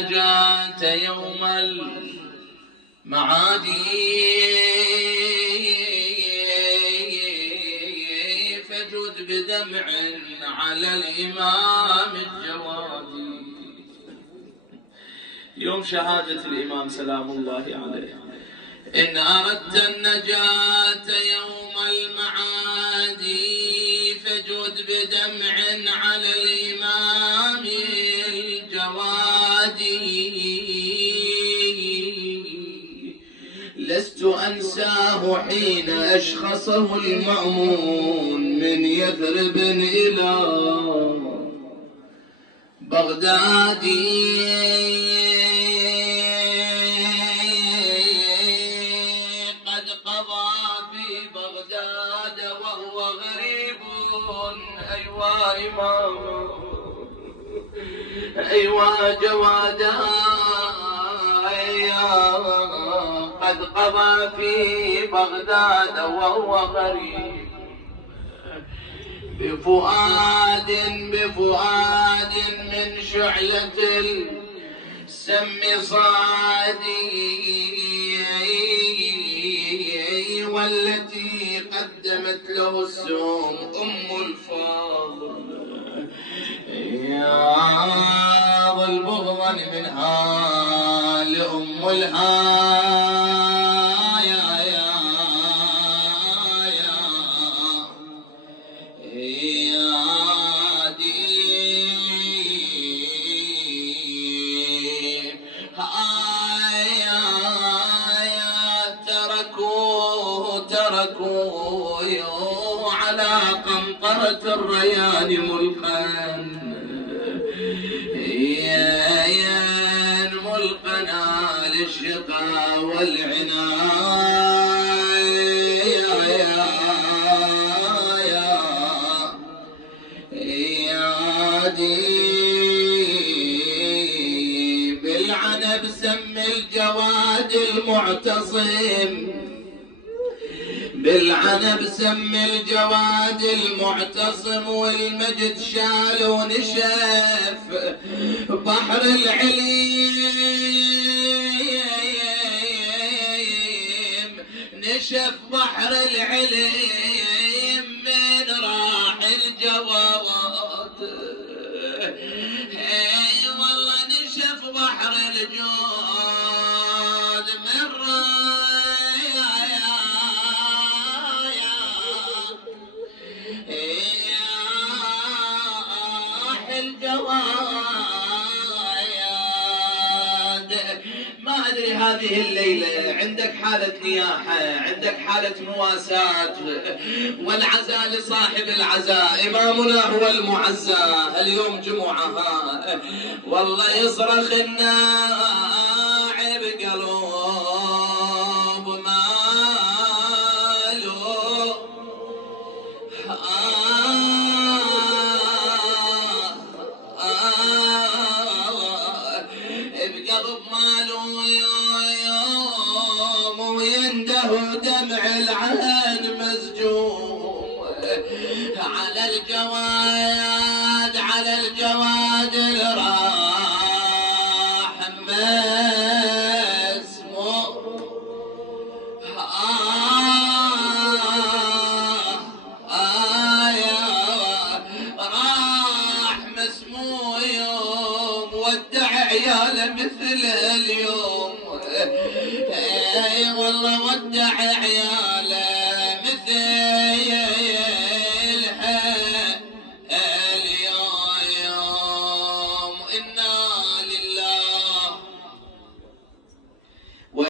النجاة يوم المعاد فجد بدمع على الإمام الجوادي. يوم شهادة الإمام سلام الله عليه. إن أردت النجاة يوم المعاد فجد بدمع على الإمام الجوادي. لست أنساه حين أشخصه المأمون من يثرب إلى بغداد. قد قضى في بغداد وهو غريب. أيوا إمام أيوا جوادا. قد قضى في بغداد وهو غريب. بفؤاد من شعلة السم صادي والتي قدمت له السم أم الفاضل يا البغضا منها لأم تركوا على قنطرة الريان ملقا ملقنا للشقا والعناية بالعنب سم الجواد المعتصم. بالعنب سم الجواد المعتصم والمجد شال ونشف بحر العليم. نشف بحر العليم من راح الجواد. والله نشف بحر الجود من ما أدري هذه الليلة عندك حالة نياحة، عندك حالة مواساة والعزاء لصاحب العزاء. إمامنا هو المعزى اليوم جمعة. والله يصرخ الناعي بقلوب ماله بقلب ماله يوم وينده دمع العين مسجون على الجواد الراح مسموم. راح مسموم يوم ودع عياله مثل اليوم. والله ودع عياله